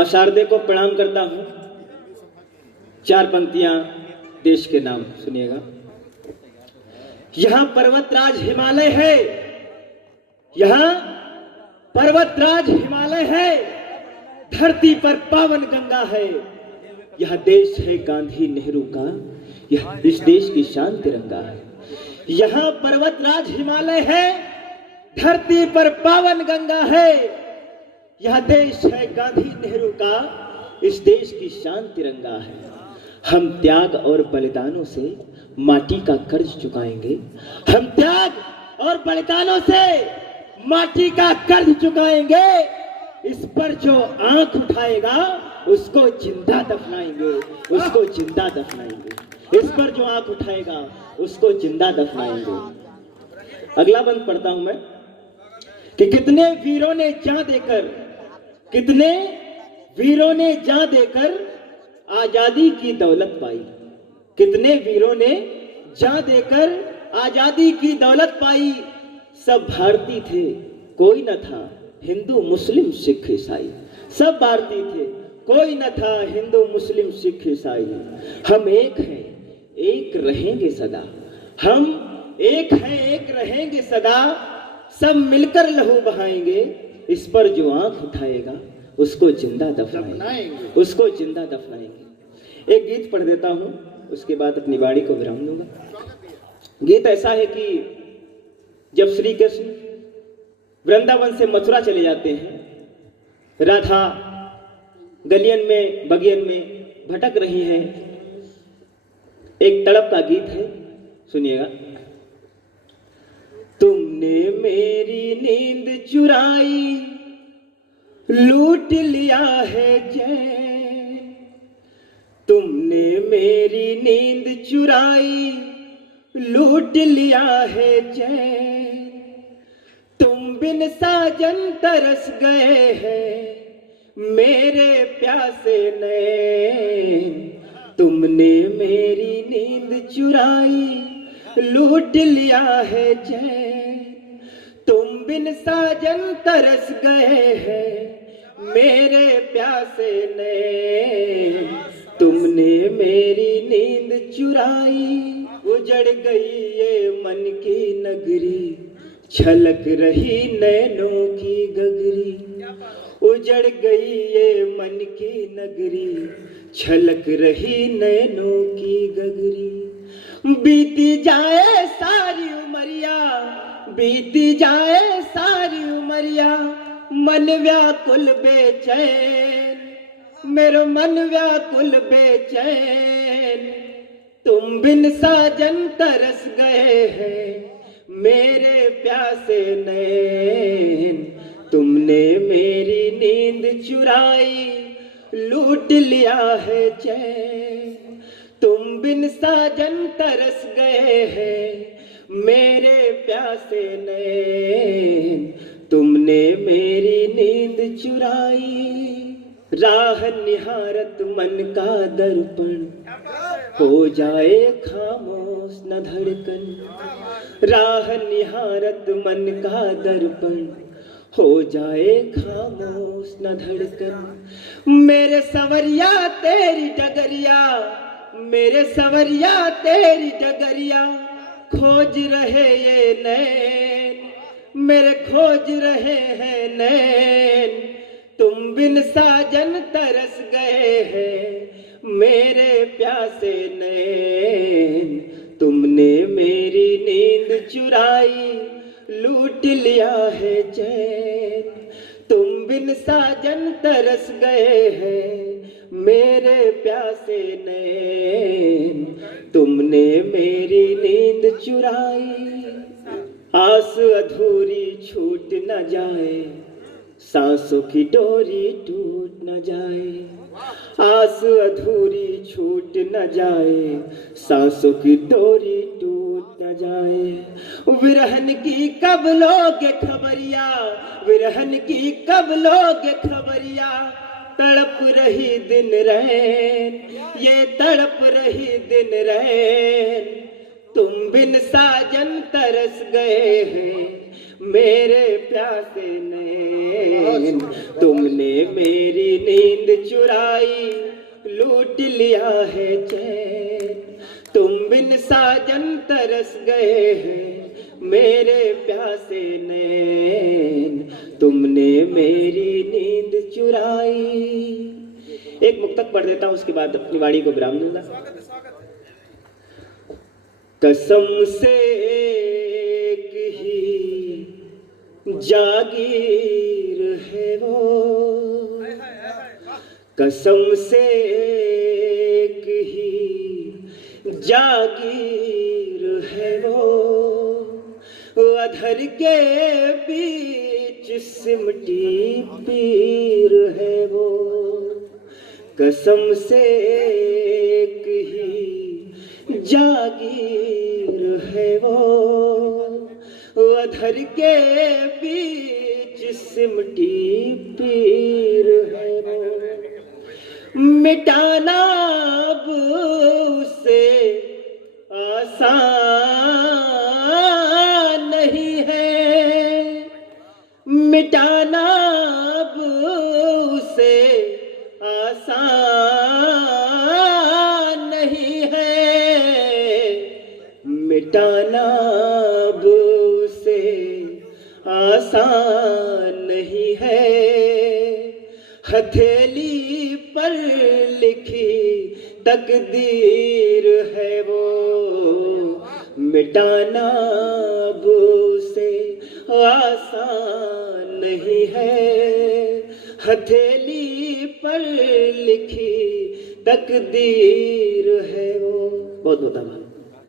मां शारदे को प्रणाम करता हूं। चार पंक्तियां देश के नाम सुनिएगा। यहां पर्वतराज हिमालय है, यहां पर्वतराज हिमालय है, धरती पर पावन गंगा है। यह देश है गांधी नेहरू का, यह इस देश की शान तिरंगा है। यहां पर्वतराज हिमालय है, धरती पर पावन गंगा है। यह देश है गांधी नेहरू का, इस देश की शान तिरंगा है। हम त्याग और बलिदानों से माटी का कर्ज चुकाएंगे। हम त्याग और बलिदानों से माटी का कर्ज चुकाएंगे। इस पर जो आंख उठाएगा उसको जिंदा दफनाएंगे, उसको जिंदा दफनाएंगे। इस पर जो आंख उठाएगा उसको जिंदा दफनाएंगे। अगला बंद पढ़ता हूं मैं कि कितने वीरों ने जान देकर, कितने वीरों ने जान देकर आजादी की दौलत पाई। कितने वीरों ने जान देकर आजादी की दौलत पाई। सब भारतीय थे, कोई न था हिंदू मुस्लिम सिख ईसाई। सब भारतीय थे, कोई न था हिंदू मुस्लिम सिख ईसाई। हम एक हैं, एक रहेंगे सदा। हम एक हैं, एक रहेंगे सदा। सब मिलकर लहू बहाएंगे। इस पर जो आंख उठाएगा उसको जिंदा दफनाएंगे, उसको जिंदा दफनाएंगे। एक गीत पढ़ देता हूं, उसके बाद अपनी वाणी को विराम दूंगा। गीत ऐसा है कि जब श्री कृष्ण वृंदावन से मथुरा चले जाते हैं, राधा गलियन में बगियन में भटक रही है। एक तड़प का गीत है, सुनिएगा। तुमने मेरी नींद चुराई, लूट लिया है चैन। तुमने मेरी नींद चुराई, लूट लिया है चैन। तुम बिन साजन तरस गए हैं मेरे प्यासे नैन। तुमने मेरी नींद चुराई, लूट लिया है चैन। तुम बिन साजन तरस गए हैं मेरे प्यासे नैन। तुमने मेरी नींद चुराई। उजड़ गई ये मन की नगरी, छलक रही नैनों की गगरी। उजड़ गई ये मन की नगरी, छलक रही नैनों की गगरी। बीती जाए सारी उमरिया, बीती जाए सारी उमरिया, मन व्याकुल बेचैन, मेरा मन व्याकुल बेचैन। तुम बिन साजन तरस गए हैं मेरे प्यासे नैन। तुमने मेरी नींद चुराई, लूट लिया है चैन। तुम बिन साजन तरस गए हैं मेरे प्यासे नैन। तुमने मेरी नींद चुराई। राह निहारत मन का दर्पण, हो जाए खामोश न धड़कन। राह निहारत मन का दर्पण, हो जाए खामोश न धड़कन। मेरे सवरिया तेरी डगरिया, मेरे सवरिया तेरी डगरिया, खोज रहे ये नैन, मेरे खोज रहे हैं नैन। तुम बिन साजन तरस गए हैं मेरे प्यासे नैन। तुमने मेरी नींद चुराई, लूट लिया है चैन। तुम बिन साजन तरस गए हैं मेरे प्यासे नैन। तुमने मेरी नींद चुराई। आस अधूरी छूट न जाए, सांसों की डोरी टूट न जाए। आस अधूरी छूट न जाए, सांसों की डोरी टूट न जाए। विरहन की कब लोगे खबरिया, विरहन की कब लोगे खबरिया। तड़प रही दिन रैन, ये तड़प रही दिन रैन। तुम बिन साजन तरस गए हैं मेरे प्यासे नैन, तुमने मेरी नींद चुराई, लूट लिया है चैन। तुम बिन साजन तरस गए हैं, मेरे प्यासे नैन, तुमने मेरी नींद चुराई। एक मुक्तक पढ़ देता हूं, उसके बाद अपनी वाणी को विराम दूंगा। कसम से एक ही जागीर है वो, कसम से एक ही जागीर है वो, अधर के बीच सिमटी पीर है वो। कसम से एक ही जागीर है वो, अधर के बीच सिमटी पीर है वो। मिटाना अब उसे आसान नहीं है, मिटाना अब उसे आसान नहीं है, मिटाना अब उसे आसान नहीं है। हथेली पर लिखी तकदीर है वो, मिटाना अब उसे आसान नहीं है। हथेली पर लिखी तकदीर है वो। बहुत बहुत